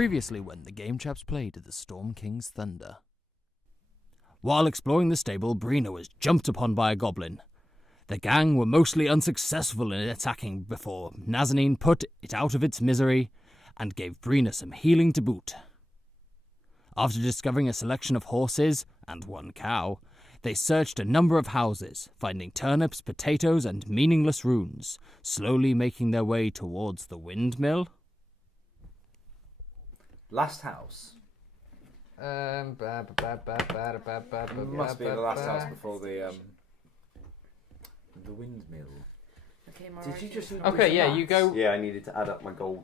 Previously when the game Chaps played at the Storm King's Thunder. While exploring the stable, Breena was jumped upon by a goblin. The gang were mostly unsuccessful in attacking before Nazanin put it out of its misery and gave Breena some healing to boot. After discovering a selection of horses and one cow, they searched a number of houses, finding turnips, potatoes, and meaningless runes, slowly making their way towards the windmill. Last house. Must Must be the last house before the windmill. Okay, Did you just? Okay, yeah, you go. Yeah, I needed to add up my gold.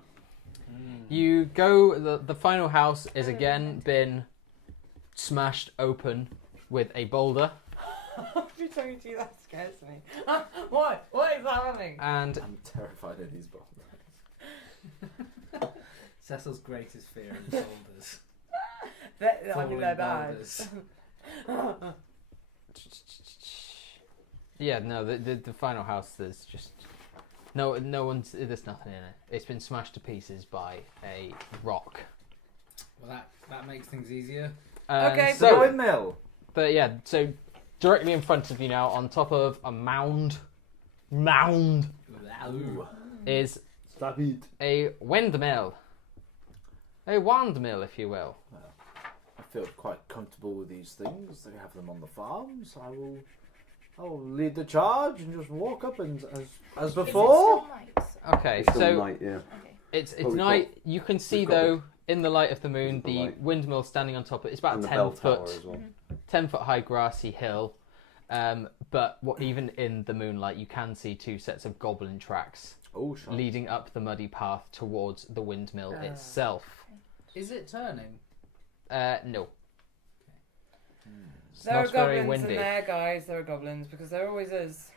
You go. The final house is again been smashed open with a boulder. Every time you do that scares me. What? What is happening? And I'm terrified of these boulders. Cecil's greatest fear is boulders. I mean, they're bad. yeah, no, the final house. There's just no one's. There's nothing in it. It's been smashed to pieces by a rock. Well, that makes things easier. Okay, The so windmill. but yeah, so directly in front of you now, on top of a mound, Ooh. is Stop it. a windmill. A windmill, if you will. I feel quite comfortable with these things. They have them on the farm, so I will lead the charge and just walk up and as before. Okay, It's still so night, yeah. it's we've night. You can see we've got though in the light of the moon the the light. windmill standing on top of it. It's about And a the bell 10 tower foot, as well. 10 foot high grassy hill. But even in the moonlight, you can see two sets of goblin tracks Oh, shit. leading up the muddy path towards the windmill itself. Is it turning? No. It's There are not very goblins in windy. there, guys. There are goblins because there always is.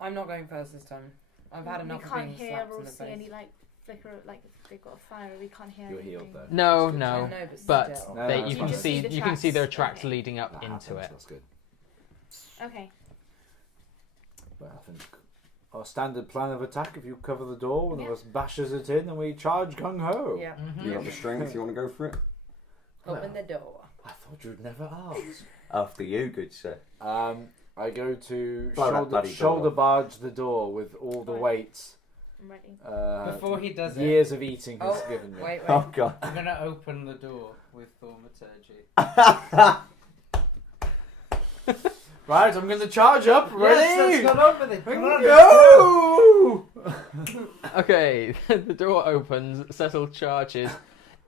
I'm not going first this time. I've had enough We of can't being hear slapped or in the see face. any like flicker, like if they've got a fire. We can't hear You're anything. healed though. No, I no. know, But still. No, they, no, you it's can fine. see the you can see there are tracks. tracks leading up That into happens, it. That's good. Okay. Well, I think our standard plan of attack: if you cover the door, one Yeah. of us bashes it in, and we charge gung ho. Yeah. You got the strength, you want to go for it? Open the door. I thought you'd never ask. After you, good sir. I go to Blow that bloody door shoulder off. barge the door with all the Right. weight. I'm ready. Before he does years of eating he's Oh, given me. wait. Oh god. I'm going to open the door with thaumaturgy. Right, I'm going to charge up. Ready? Yes, let's go over it. Come on. Go! Okay, the door opens. Cecil charges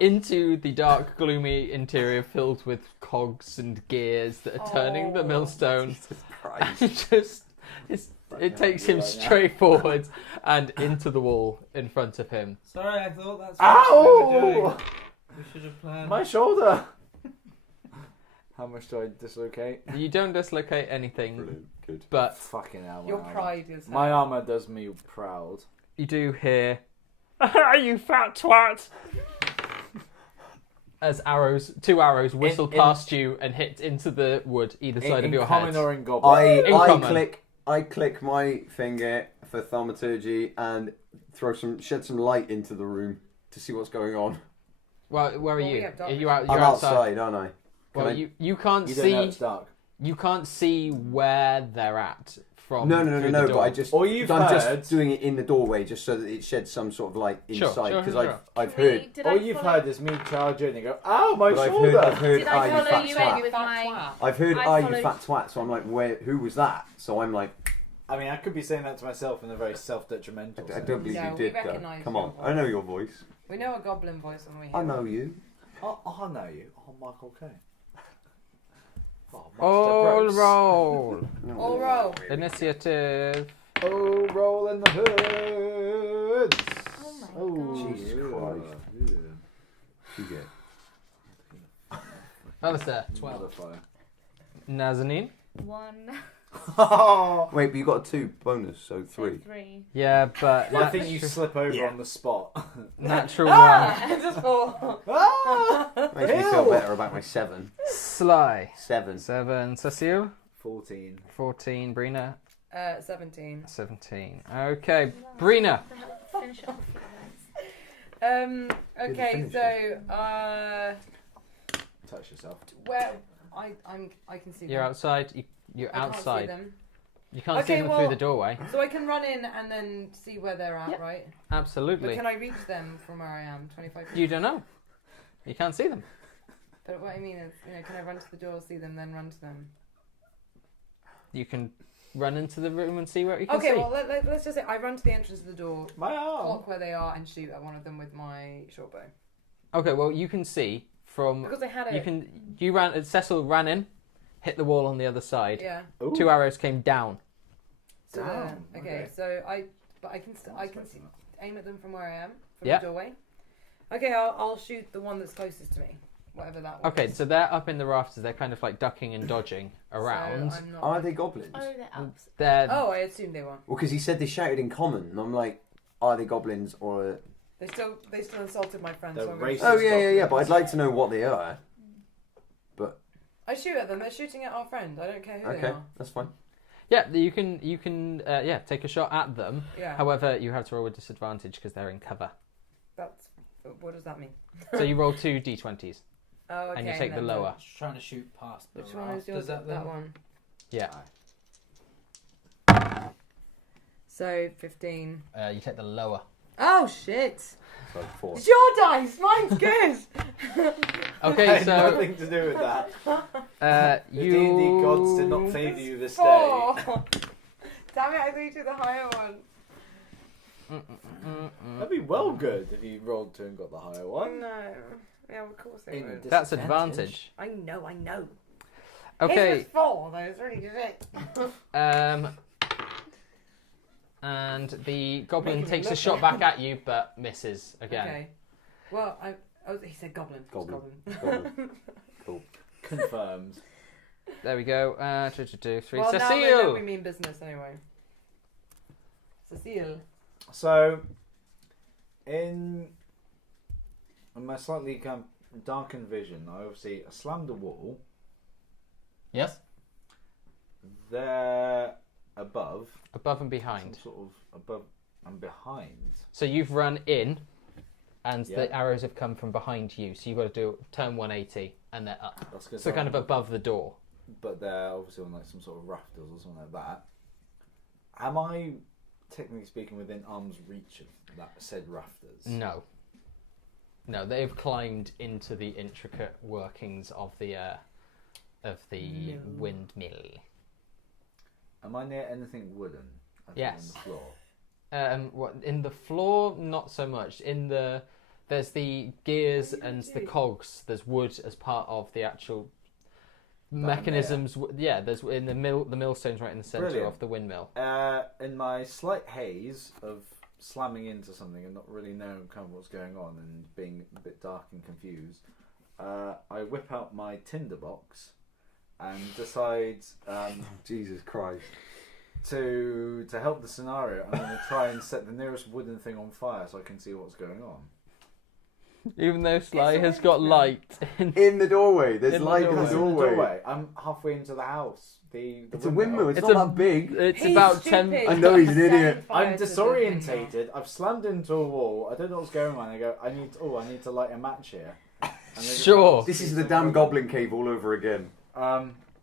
into the dark, gloomy interior filled with cogs and gears that are turning the millstone. Jesus Christ. It takes him straight forward and into the wall in front of him. Sorry, I thought that's what we were doing. Ow! We should have planned. My shoulder. How much do I dislocate? You don't dislocate anything, Brilliant, good. but Fucking hell. my Your armor. pride is. My armor does me proud. you do hear, "You fat twat!" as two arrows whistle In- past you and hit into the wood either side of your common head. or in goblin? In I common. click my finger for thaumaturgy and shed some light into the room to see what's going on. Well, where are Well, we you? have dark Are you out? I'm You're outside, aren't I? Well, I- you can't You don't know see. it's dark. You can't see where they're at from. No, through the but door. I just Or you've I'm heard- just doing it in the doorway just so that it sheds some sort of light Sure, inside sure, because sure. I've heard Did All I you've follow, heard is me charge in and go, ow, my but shoulder! I've heard Did "Ah, I you follow fat you twat." in with my? I've heard I "Ah, you followed- fat twat," so I'm like, who was that? So I'm like, I mean, I could be saying that to myself in a very self-detrimental I sense. don't believe No, you we did. Though. recognise Come your on, voice. I know your voice. We know a goblin voice when we hear I it. know you. Oh, I know you. Oh, Michael Caine. Oh, Master All Bruce. roll. All roll. Initiative. Oh, roll in the hood. Oh my Oh, god. Jesus yeah. Christ. Yeah. You get. Alistair. 12. Motherfucker. Nazanin. 1, Wait, but you got a 2 bonus, so 3. 3. Yeah, but I think you slip over on the spot. natural one. Ah! Just 4. Ah! Makes me feel better about my 7. Sly. 7. 7. Cecile. 14. 14. Breena. 17. 17. Okay, Breena. Finish it off. Okay, finish so Touch yourself. where I can see You're them. outside. You're I can't see outside. them. You can't see Okay, them well- through the doorway. So I can run in and then see where they're at, Yeah. right? But Absolutely. can I reach them from where I am? 25 feet? You don't know. You can't see them. But what I mean is, can I run to the door, see them, then run to them? You can run into the room and see what you can Okay, see. well, let's just say I run to the entrance of the door, My arm. clock where they are, and shoot at one of them with my short bow. Okay, well you can see from Because I had it. you ran. Cecil ran in, hit the wall on the other side. Yeah. Ooh. 2 arrows came down. So Down, okay, okay. so I can see, aim at them from where I am, from Yeah. the doorway. Okay, I'll shoot the one that's closest to me, whatever that was. Okay, so they're up in the rafters. They're kind of like ducking and dodging around. So I'm not Are they goblins? Oh, they're up. They're Oh, I assumed they were. Well, because he said they shouted in common, and I'm like, are they goblins or? They still insulted my friend. They're So I'm gonna racist. Oh yeah, yeah, yeah. But goblins. I'd like to know what they are. I shoot at them. They're shooting at our friend. I don't care who they Okay, are. that's fine. yeah. You can take a shot at them. Yeah. However, you have to roll with disadvantage because they're in cover. That's. What does that mean? So you roll 2 d20s Oh, okay. and you take the then lower. Just trying to shoot past the Which one is raft. yours? Does that That then? one. Yeah. So 15. You take the lower. Oh shit! So 4. It's your dice. Mine's good. Okay, Had so nothing to do with that. The you. D&D gods did not favour you this day. 4. Damn it! I thought you took the higher one. That'd be well good if you rolled 2 and got the higher one. No. Yeah, of course they In would. That's advantage. I know. Okay. His was 4 though. It's really good. And the goblin Making takes me a look shot bad. back at you, but misses again. Okay. Well, he said goblin. It's Goblin. goblin. Cool. Confirmed. There we go. 2, 3. Well, now they know Cecile. we mean business anyway. Cecile. So, in my slightly kind of darkened vision, I obviously slammed a wall. Yes. There above, Above and behind. some sort of above and behind. So you've run in, and Yeah. the arrows have come from behind you. So you've got to do turn 180, and they're up. That's good. So kind of above the door. But they're obviously on like some sort of rafters or something like that. Am I, technically speaking, within arm's reach of that said rafters? No. No, they've climbed into the intricate workings of the windmill. Am I near anything wooden? I think Yes. On the floor. What in the floor? Not so much. There's the gears and the cogs. There's wood as part of the actual mechanisms. Yeah, there's in the millstone's right in the centre Brilliant. of the windmill. In my slight haze of slamming into something and not really knowing kind of what's going on and being a bit dark and confused, I whip out my tinderbox and decide Jesus Christ. to help the scenario. I'm going to try and set the nearest wooden thing on fire so I can see what's going on. Even though Sly It's a has got windmill. light. In the doorway. There's In the light in the doorway. In the doorway. doorway. I'm halfway into the house. It's a windmill. It's It's not a- that big. It's He's about stupid. 10. I know he's an Set idiot. fire I'm to the windmill. disorientated. I've slammed into a wall. I don't know what's going on. I go, I need to light a match here. And they just- Sure. This is the damn goblin cave all over again.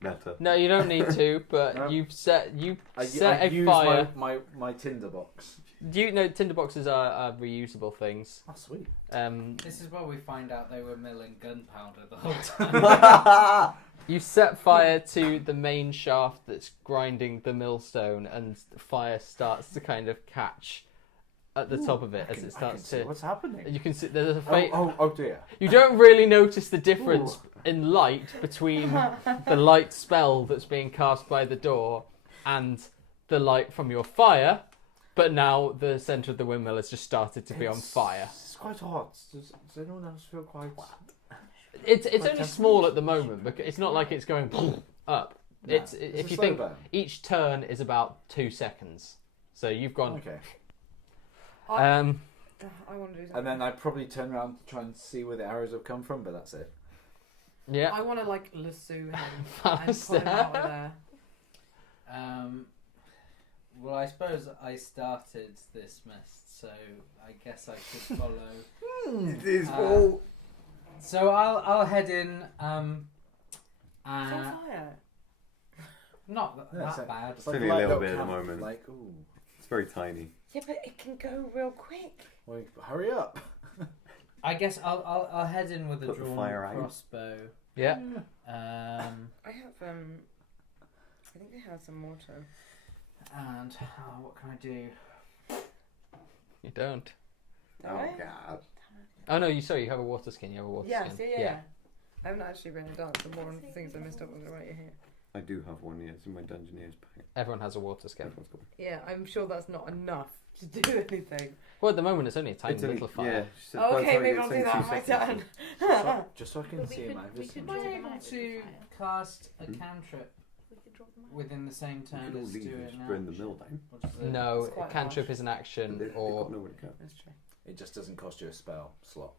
Meta. No, you don't need to. But No. you've set I a use fire. my tinderbox. You know, tinderboxes are reusable things. Oh, sweet. This is where we find out they were milling gunpowder the whole time. You set fire to the main shaft that's grinding the millstone, and fire starts to kind of catch at the top of it as it starts to. What's happening? You can see there's a Oh dear. You don't really notice the difference in light between the light spell that's being cast by the door and the light from your fire, but now the centre of the windmill has just started to be on fire. It's quite hot. Does anyone else feel quite? It's Quite only tempting. small at the moment, because it's not like it's going up. No, It's it's if a you slow think burn. each turn is about 2 seconds, so you've gone. Okay. I Um, want to do something. And then I probably turn around to try and see where the arrows have come from, but that's it. yeah. I want to like lasso him and Faster. pull him out of there. Well, I suppose I started this mist, so I guess I should follow. It is all. So I'll head in. It's on fire. Not Yeah, that bad. It's only a light little bit at the camp, moment. Like, ooh, It's very tiny. Yeah, but it can go real quick. wait, hurry up. I guess I'll head in with a Put the drawn fire out. crossbow. Yeah. I have I think they have some water. And what can I do? You don't. Oh Right? god. Oh no, you have a water skin. You have a water Yeah, skin. yeah. I haven't actually written it down. The more things I missed up on the right here. I do have one. Yeah, it's in my Dungeoneer's pack. Everyone has a water skin. Everyone's got one. Yeah, I'm sure that's not enough to do anything. Well, at the moment it's only a tiny It's only- little fire. Yeah, she said Oh, by the okay, time maybe it I'll gets do that on 2 my seconds. turn. Just so I can But we see could- my we vision. could Am draw I them able out with to the fire. cast a Hmm? cantrip We could draw them out. within the same You turn could all as leave doing and just an burn the action? mill down. Or does it- No, It's quite cantrip harsh. is an action, They've or got nowhere to go. That's true. It just doesn't cost you a spell slot.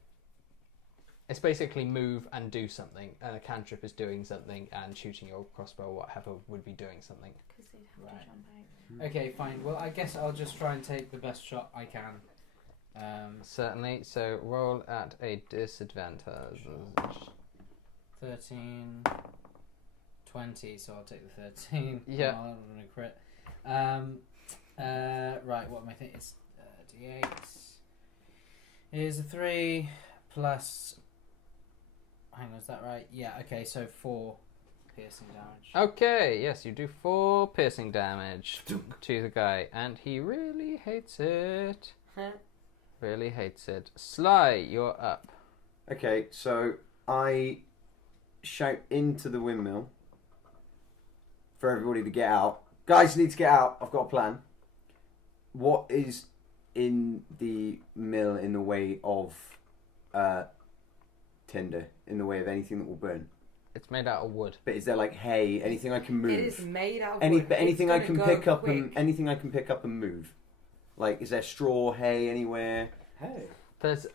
it's basically move and do something. And a cantrip is doing something, and shooting your crossbow or whatever would be doing something. Because they'd have Right. to jump out. Okay, fine. Well, I guess I'll just try and take the best shot I can. Certainly. So roll at a disadvantage. 13, 20, so I'll take the 13. Yeah. I'm going to crit. Right, what am I thinking? It's D8. Here's a 3 plus. Hang on, is that right? Yeah, okay, so 4 piercing damage. Okay, yes, you do 4 piercing damage to the guy, and he really hates it. Really hates it. Sly, you're up. Okay, so I shout into the windmill for everybody to get out. Guys, need to get out. I've got a plan. What is in the mill in the way of tinder, in the way of anything that will burn? It's made out of wood. But is there like hay, anything I can move? It is made out of Anything wood. I It's can gonna pick go up and quick. anything I can pick up and move? Like, is there straw, hay anywhere? Hey. There's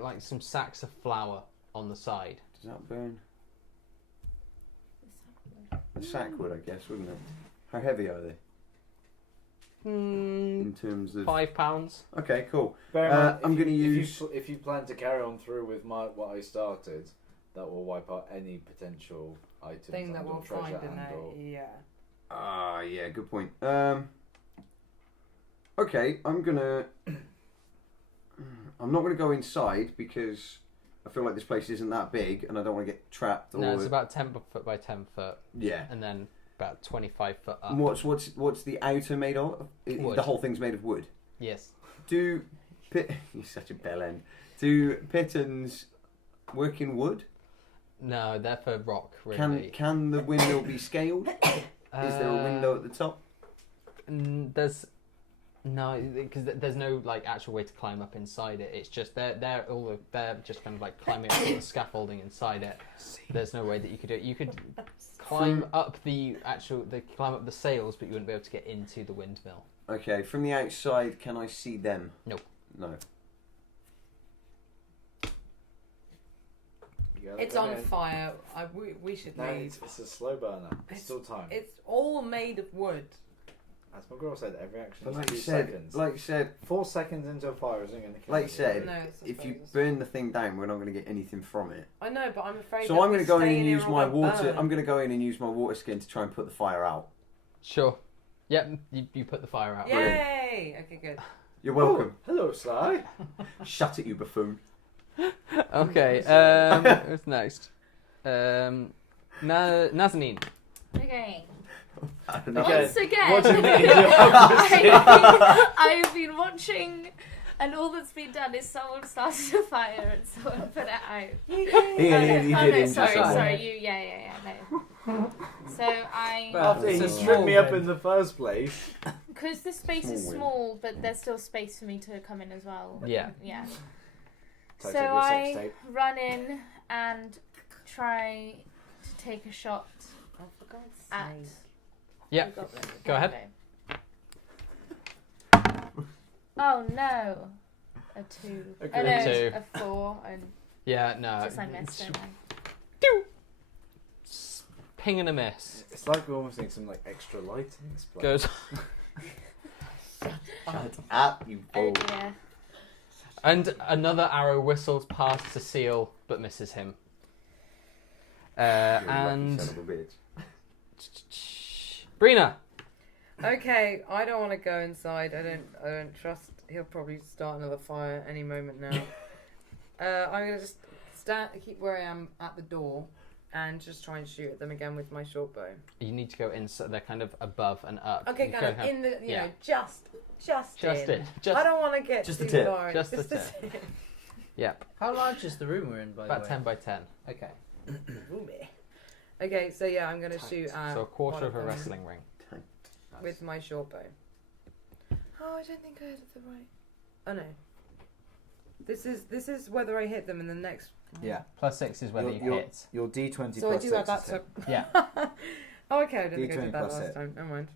like some sacks of flour on the side. Does that burn? The sack would, I guess, wouldn't it? How heavy are they in terms of? 5 pounds. Okay, cool. Bear in mind, I'm if gonna you- use- if you plan to carry on through with what I started, that will wipe out any potential items Thing that and we'll or treasure find in there. and/or- Yeah. Ah, yeah, good point. Okay, I'm not gonna go inside because I feel like this place isn't that big, and I don't want to get trapped. No, or... it's about 10 foot by 10 foot, Yeah. and then about 25 foot up. And what's the outer made of? Wood. The whole thing's made of wood. Yes. You're such a bell end. Do pittons work in wood? No, they're for rock, really. Can the windmill be scaled? Is there a window at the top? There's no, because there's no like actual way to climb up inside it. It's just they're just kind of like climbing up the scaffolding inside it. There's no way that you could do it. You could climb up climb up the sails, but you wouldn't be able to get into the windmill. Okay, from the outside, can I see them? No. No. You gotta It's go on in. fire. We should No, leave. it's a slow burner. It's still time. It's all made of wood. As McGraw said, every action But is like 2 you said, seconds. 4 seconds into a fire isn't going to kill like you you. said, No, it's if you suppose. burn the thing down, we're not going to get anything from it. I know, but I'm afraid. So that I'm we going to go in stay and here use all my gonna water. burn. I'm going to go in and use my water skin to try and put the fire out. Sure. Yep. You put the fire out. Yay! Okay, good. You're welcome. Oh, hello, Sly. Shut it, you buffoon. Okay. What's next? Nazanin. Okay. Again, Once again, what do you need to I've been watching, and all that's been done is someone started a fire and someone put it out. He Oh, did no, injure sorry, someone. sorry, you, yeah, no. So After he It's a stripped me small up win. in the first place. because the space is Small win. small, but there's still space for me to come in as well. Yeah. Yeah. Types So of your sex I tape. run in and try to take a shot Oh, for God's at. sake. Yeah. the goblin. Go ahead. Oh no. A 2. A Oh no, two. a 4 and Yeah. No. just I missed, don't I? ping and a miss. It's like we almost need some like extra light in this place. Goes, Shut up, you fool. Yeah. and another arrow whistles past Cecile, but misses him. And Son of a bitch. Breena. Okay, I don't want to go inside. I don't trust. He'll probably start another fire any moment now. I'm gonna just keep where I am at the door, and just try and shoot at them again with my short bow. You need to go in, so they're kind of above and up. Okay, You kind of in the yeah. just Just in. it. Just I don't want to get Just the too tip. far. Just the the tip. Yep. How large is the room we're in, by About the way? 10 by 10. Okay. Okay, so yeah, I'm gonna shoot at So a quarter one of a them wrestling ring. with my short bow. Oh, I don't think I hit the right. Oh no. This is whether I hit them in the next. Yeah. +6 is whether you Your- hit. Your D20 So I plus do 6 have that. is So. hit. Yeah. Oh, okay. I didn't think I D20 did that plus last hit. time. Never mind.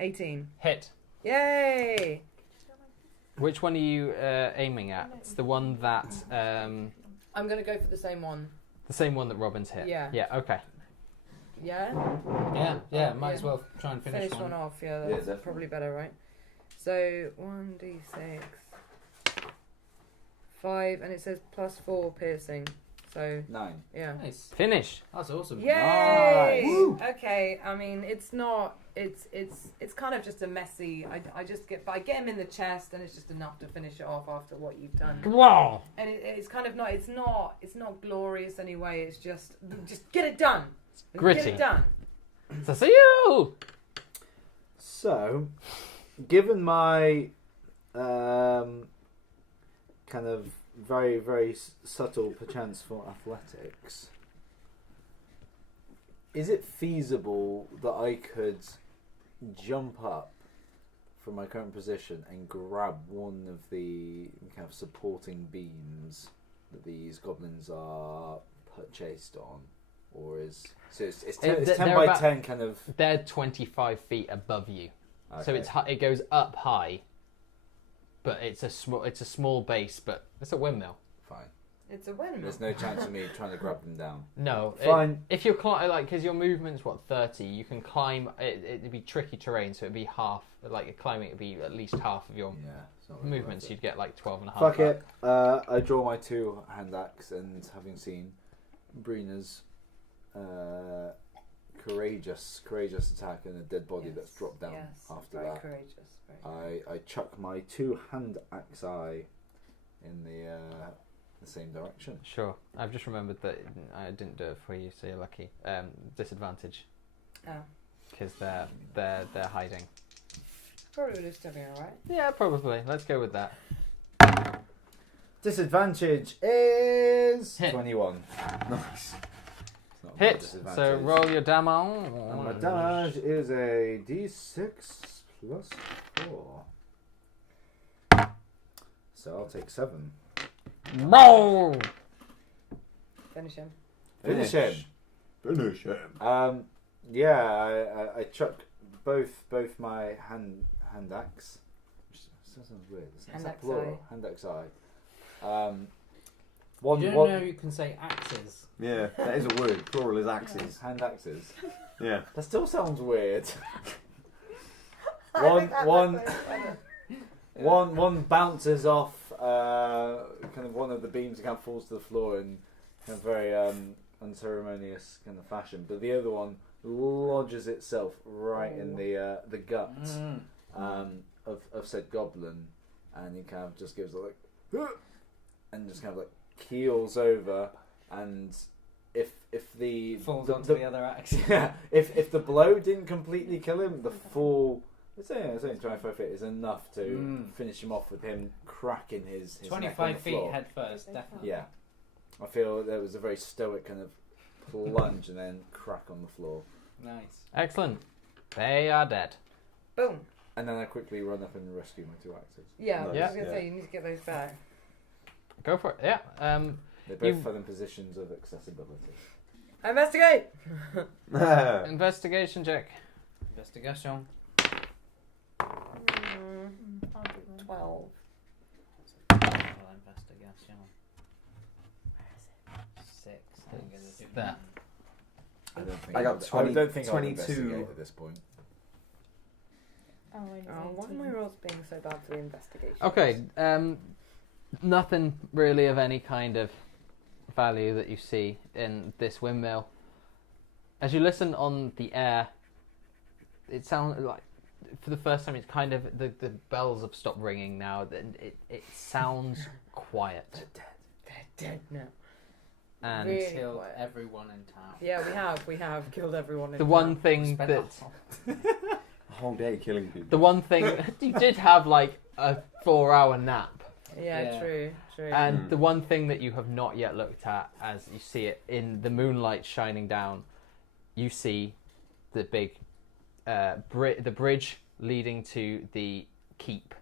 18. Hit. Yay! Which one are you aiming at? It's the one that... I'm gonna go for the same one. the same one that Robin's hit? Yeah. Yeah, okay. Yeah. Yeah, might as well try and finish, Finish one off. Yeah, Yeah, that's definitely. probably better, right? So 1d6, 5, and it says +4 piercing. So 9. yeah. Nice. Finish. That's awesome. Yay! Woo! Okay, I mean it's not. It's kind of just a messy. I just get. But I get him in the chest, and it's just enough to finish it off after what you've done. Wow. And it's kind of not. It's not glorious anyway. It's just get it done. Gritty. Get it done. Cecile! So, given my kind of very, very subtle perchance for athletics, is it feasible that I could jump up from my current position and grab one of the kind of supporting beams that these goblins are purchased on? Or is so it's 10, it's 10 they're by about- 10 kind of. They're 25 feet above you. So Okay. it goes up high, but it's a small base, but it's a windmill. Fine. It's a windmill. There's no chance of me trying to grab them down. No, Fine. if you're because your movement's 30, you can climb. It'd be tricky terrain, so it'd be half. Like climbing, it'd be at least half of your Yeah. It's not really movements. worth You'd get like 12 and a half. Fuck back. it. I draw my 2-hand axe, and having seen Breena's courageous attack and a dead body that's dropped down after very that, courageous. Very I chuck my 2-hand axe eye in the same direction. Sure. I've just remembered that I didn't do it for you, so you're lucky. Disadvantage Oh. because they're hiding. Probably would have still been alright. Yeah, probably. Let's go with that. Disadvantage is Hit. 21. Nice. It's not a bad Hit. disadvantage. So roll your damage. And my damage is a d6 plus 4. So I'll take 7. Roll. Finish him. Finish him. Finish him. Yeah, I chuck both my hand axe. Which sounds weird. Is Hand that axe plural? Hand axe eye. You don't know you can say axes. Yeah, that is a word. Plural is axes. Hand axes. Yeah. That still sounds weird. I think that one looks better. one bounces off kind of one of the beams and kind of falls to the floor in kind of very unceremonious kind of fashion, but the other one lodges itself right in the gut of said goblin, and he kind of just gives a like and just kind of like keels over, and if the Falls onto the other axe. yeah, if the blow didn't completely kill him, the full it's only 25 feet is enough to finish him off with him cracking his neck on the 25 feet floor. head first, definitely. Yeah, I feel there was a very stoic kind of plunge and then crack on the floor, Nice. Excellent. They are dead. Boom. and then I quickly run up and rescue my 2 axes. Yeah, I was Yeah. just going to say, you need to get those back. Go for it. Yeah. They both You- fell in positions of accessibility. Investigate! Investigation check. Investigation. 12. Investigation. 6. There. I don't think I got I don't think 22. I'll investigate at this point. Oh, Oh, why are my rolls being so bad for the investigation? Okay, nothing really of any kind of value that you see in this windmill. As you listen on the air, it sounds like, for the first time, it's kind of, the bells have stopped ringing now. It sounds quiet. They're dead now. And Really Killed quiet. everyone in town. Yeah, we have killed everyone in the town. one thing Spent that... A whole day killing people. The one thing... You did have, like, a 4-hour nap. Yeah, true. And the one thing that you have not yet looked at, as you see it in the moonlight shining down, you see the big the bridge leading to the keep,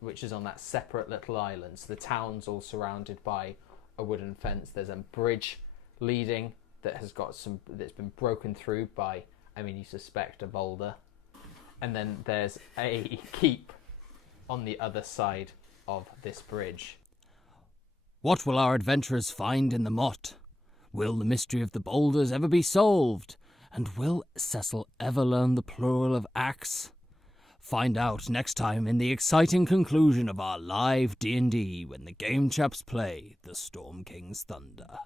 which is on that separate little island. So the town's all surrounded by a wooden fence. There's a bridge leading that has got that's been broken through by, I mean, you suspect a boulder. And then there's a keep on the other side of this bridge. What will our adventurers find in the motte? Will the mystery of the boulders ever be solved? And will Cecil ever learn the plural of axe? Find out next time in the exciting conclusion of our live D&D when the Game Chaps play the Storm King's Thunder.